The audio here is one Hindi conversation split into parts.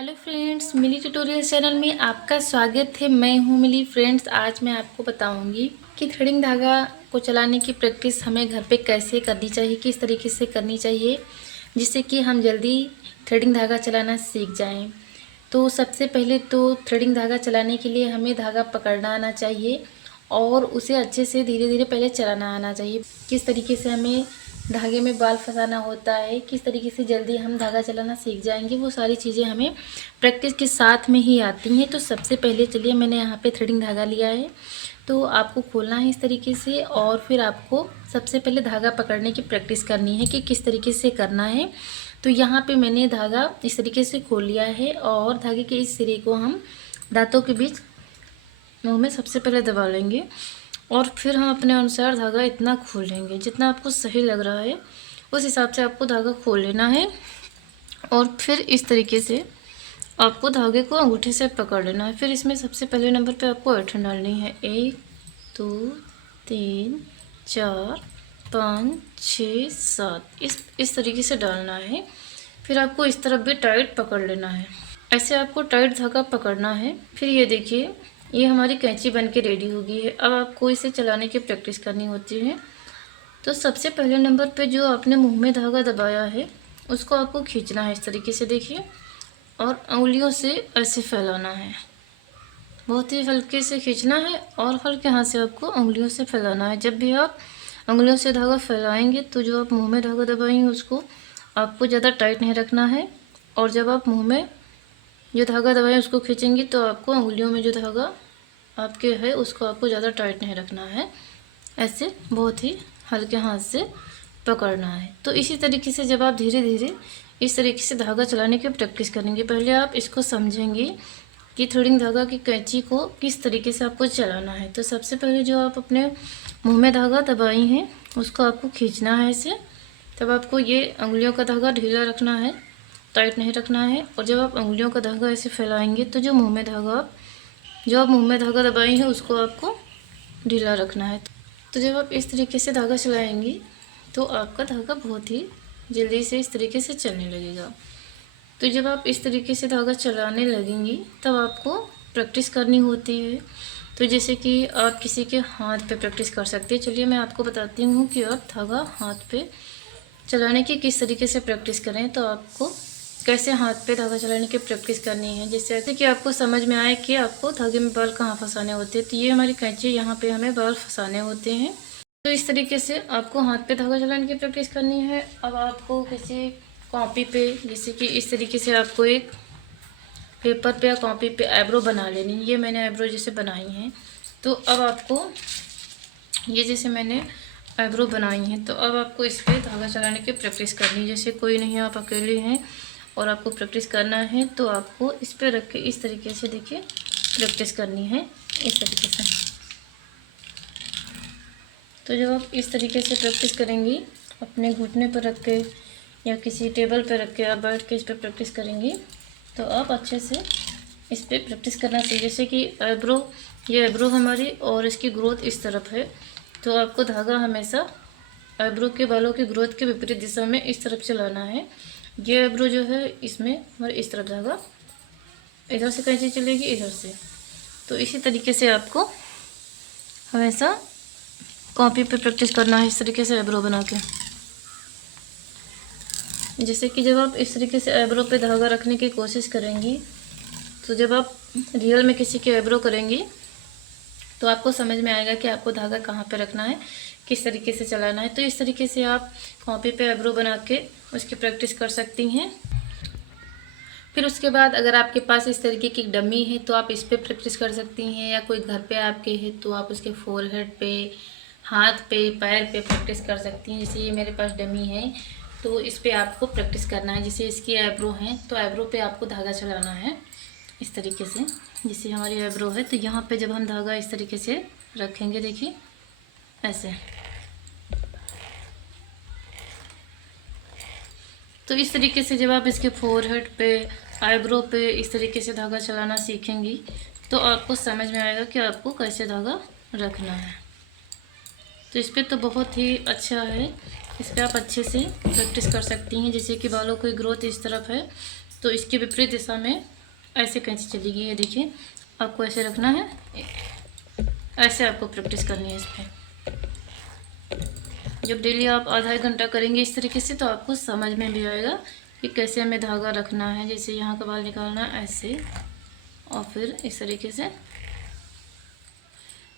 हेलो फ्रेंड्स, मिली ट्यूटोरियल चैनल में आपका स्वागत है। मैं हूँ मिली। फ्रेंड्स, आज मैं आपको बताऊंगी कि थ्रेडिंग धागा को चलाने की प्रैक्टिस हमें घर पे कैसे करनी चाहिए, किस तरीके से करनी चाहिए जिससे कि हम जल्दी थ्रेडिंग धागा चलाना सीख जाएं। तो सबसे पहले तो थ्रेडिंग धागा चलाने के लिए हमें धागा पकड़ना आना चाहिए और उसे अच्छे से धीरे धीरे पहले चलाना आना चाहिए। किस तरीके से हमें धागे में बाल फंसाना होता है, किस तरीके से जल्दी हम धागा चलाना सीख जाएंगे, वो सारी चीज़ें हमें प्रैक्टिस के साथ में ही आती हैं। तो सबसे पहले चलिए, मैंने यहाँ पे थ्रेडिंग धागा लिया है, तो आपको खोलना है इस तरीके से और फिर आपको सबसे पहले धागा पकड़ने की प्रैक्टिस करनी है कि किस तरीके से करना है। तो यहाँ पे मैंने धागा इस तरीके से खोल लिया है और धागे के इस सिरे को हम दांतों के बीच मुँह में सबसे पहले दबा लेंगे और फिर हम अपने अनुसार धागा इतना खोल लेंगे जितना आपको सही लग रहा है, उस हिसाब से आपको धागा खोल लेना है। और फिर इस तरीके से आपको धागे को अंगूठे से पकड़ लेना है। फिर इसमें सबसे पहले नंबर पे आपको ऐंठन डालनी है। 1 2 3 4 5 6 7 इस तरीके से डालना है। फिर आपको इस तरफ भी टाइट पकड़ लेना है। ऐसे आपको टाइट धागा पकड़ना है। फिर ये देखिए, ये हमारी कैंची बन के रेडी हो गई है। अब आपको इसे चलाने की प्रैक्टिस करनी होती है। तो सबसे पहले नंबर पे जो आपने मुंह में धागा दबाया है उसको आपको खींचना है इस तरीके से, देखिए, और उंगलियों से ऐसे फैलाना है। बहुत ही हल्के से खींचना है और हल्के हाथ से आपको उंगलियों से फैलाना है। जब भी आप उंगलियों से धागा फैलाएंगे तो जो आप मुंह में धागा दबाएंगे उसको आपको ज़्यादा टाइट नहीं रखना है, और जब आप मुंह में जो धागा दबाएं उसको खींचेंगी तो आपको उंगलियों में जो धागा आपके है उसको आपको ज़्यादा टाइट नहीं रखना है। ऐसे बहुत ही हल्के हाथ से पकड़ना है। तो इसी तरीके से जब आप धीरे धीरे इस तरीके से धागा चलाने की प्रैक्टिस करेंगे, पहले आप इसको समझेंगे कि थ्रेडिंग धागा की कैंची को किस तरीके से आपको चलाना है। तो सबसे पहले जो आप अपने मुंह में धागा दबाई हैं उसको आपको खींचना है ऐसे। तब आपको ये उंगलियों का धागा ढीला रखना है, टाइट नहीं रखना है। और जब आप उंगलियों का धागा ऐसे फैलाएंगे तो जो आप मुंह में धागा दबाई हैं उसको आपको ढीला रखना है। तो जब आप इस तरीके से धागा चलाएंगी तो आपका धागा बहुत ही जल्दी से इस तरीके से चलने लगेगा। तो जब आप इस तरीके से धागा चलाने लगेंगी तब आपको प्रैक्टिस करनी होती है। तो जैसे कि आप किसी के हाथ पे प्रैक्टिस कर सकते हैं। चलिए मैं आपको बताती हूँ कि आप धागा हाथ पे चलाने की किस तरीके से प्रैक्टिस करें। तो आपको कैसे हाथ पे धागा चलाने की प्रैक्टिस करनी है, जिससे कि आपको समझ में आए कि आपको धागे में बाल कहाँ फंसाने होते हैं। तो ये हमारी कैंची, यहाँ पे हमें बाल फंसाने होते हैं। तो इस तरीके से आपको हाथ पे धागा चलाने की प्रैक्टिस करनी है। अब आपको किसी कॉपी पे, जैसे कि इस तरीके से आपको एक पेपर पे या कॉपी पे आईब्रो बना लेनी है। ये मैंने आईब्रो जैसे बनाई हैं। तो अब आपको ये जैसे मैंने आईब्रो बनाई हैं, तो अब आपको इस पर धागा चलाने की प्रैक्टिस करनी है। जैसे कोई नहीं, आप अकेले हैं और आपको प्रैक्टिस करना है, तो आपको इस पर रख के इस तरीके से, देखिए, प्रैक्टिस करनी है इस तरीके से। तो जब आप इस तरीके से प्रैक्टिस करेंगी, अपने घुटने पर रख के या किसी टेबल पर रख के आप बैठ के इस पर प्रैक्टिस करेंगी तो आप अच्छे से इस पर प्रैक्टिस करना चाहिए। जैसे कि ये आईब्रो हमारी और इसकी ग्रोथ इस तरफ है, तो आपको धागा हमेशा आईब्रो के बालों की ग्रोथ के विपरीत दिशा में इस तरफ चलाना है। ये आईब्रो जो है इसमें हमारे इस तरफ धागा, इधर से कैंची चलेगी इधर से। तो इसी तरीके से आपको हमेशा कॉपी पे प्रैक्टिस करना है, इस तरीके से आईब्रो बना के। जैसे कि जब आप इस तरीके से आईब्रो पे धागा रखने की कोशिश करेंगी, तो जब आप रियल में किसी की आईब्रो करेंगी तो आपको समझ में आएगा कि आपको धागा कहाँ पे रखना है, किस तरीके से चलाना है। तो इस तरीके से आप कॉपी पे आईब्रो बना के उसकी प्रैक्टिस कर सकती हैं। फिर उसके बाद अगर आपके पास इस तरीके की डमी है तो आप इस पर प्रैक्टिस कर सकती हैं, या कोई घर पे आपके है तो आप उसके फोरहेड पे, हाथ पे, पैर पे प्रैक्टिस कर सकती हैं। जैसे ये मेरे पास डमी है तो इस पर आपको प्रैक्टिस करना है। जैसे इसकी आईब्रो है तो आईब्रो पे आपको धागा चलाना है इस तरीके से। जैसे हमारी आईब्रो है तो यहाँ पे जब हम धागा इस तरीके से रखेंगे, देखिए ऐसे, तो इस तरीके से जब आप इसके फोरहेड पे, आईब्रो पे इस तरीके से धागा चलाना सीखेंगी तो आपको समझ में आएगा कि आपको कैसे धागा रखना है। तो इस पर तो बहुत ही अच्छा है, इस पर आप अच्छे से प्रैक्टिस कर सकती हैं। जैसे कि बालों की ग्रोथ इस तरफ है तो इसके विपरीत दिशा में ऐसे कैंची चलेगी। ये देखिए, आपको ऐसे रखना है, ऐसे आपको प्रैक्टिस करनी है इस पर। जब डेली आप आधा एक घंटा करेंगे इस तरीके से तो आपको समझ में भी आएगा कि कैसे हमें धागा रखना है। जैसे यहाँ का बाल निकालना है ऐसे, और फिर इस तरीके से।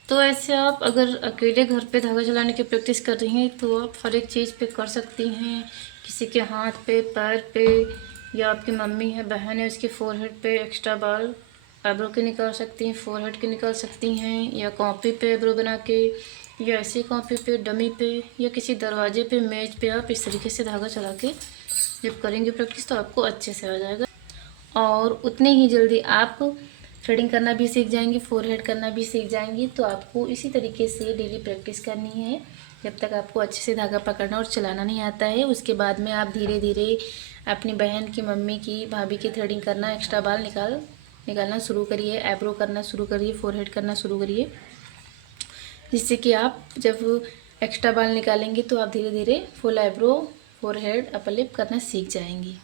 तो ऐसे आप अगर अकेले घर पे धागा चलाने की प्रैक्टिस कर रही हैं तो आप हर एक चीज़ पे कर सकती हैं। किसी के हाथ पे, पैर पे, या आपकी मम्मी है, बहन है, उसके फोरहेड पे एक्स्ट्रा बाल आईब्रो के निकाल सकती हैं, फोरहेड के निकाल सकती हैं, या कॉपी पे आईब्रो बना के, या ऐसी कॉपी पे, डमी पे, या किसी दरवाजे पे, मेज पे आप इस तरीके से धागा चला के जब करेंगे प्रैक्टिस तो आपको अच्छे से आ जाएगा। और उतने ही जल्दी आप थ्रेडिंग करना भी सीख जाएंगी, फोरहेड करना भी सीख जाएंगी। तो आपको इसी तरीके से डेली प्रैक्टिस करनी है जब तक आपको अच्छे से धागा पकड़ना और चलाना नहीं आता है। उसके बाद में आप धीरे धीरे अपनी बहन की, मम्मी की, भाभी की थ्रेडिंग करना, एक्स्ट्रा बाल निकालना शुरू करिए, आईब्रो करना शुरू करिए, फोरहेड करना शुरू करिए, जिससे कि आप जब एक्स्ट्रा बाल निकालेंगे तो आप धीरे धीरे full eyebrow, forehead, upper lip करना सीख जाएंगी।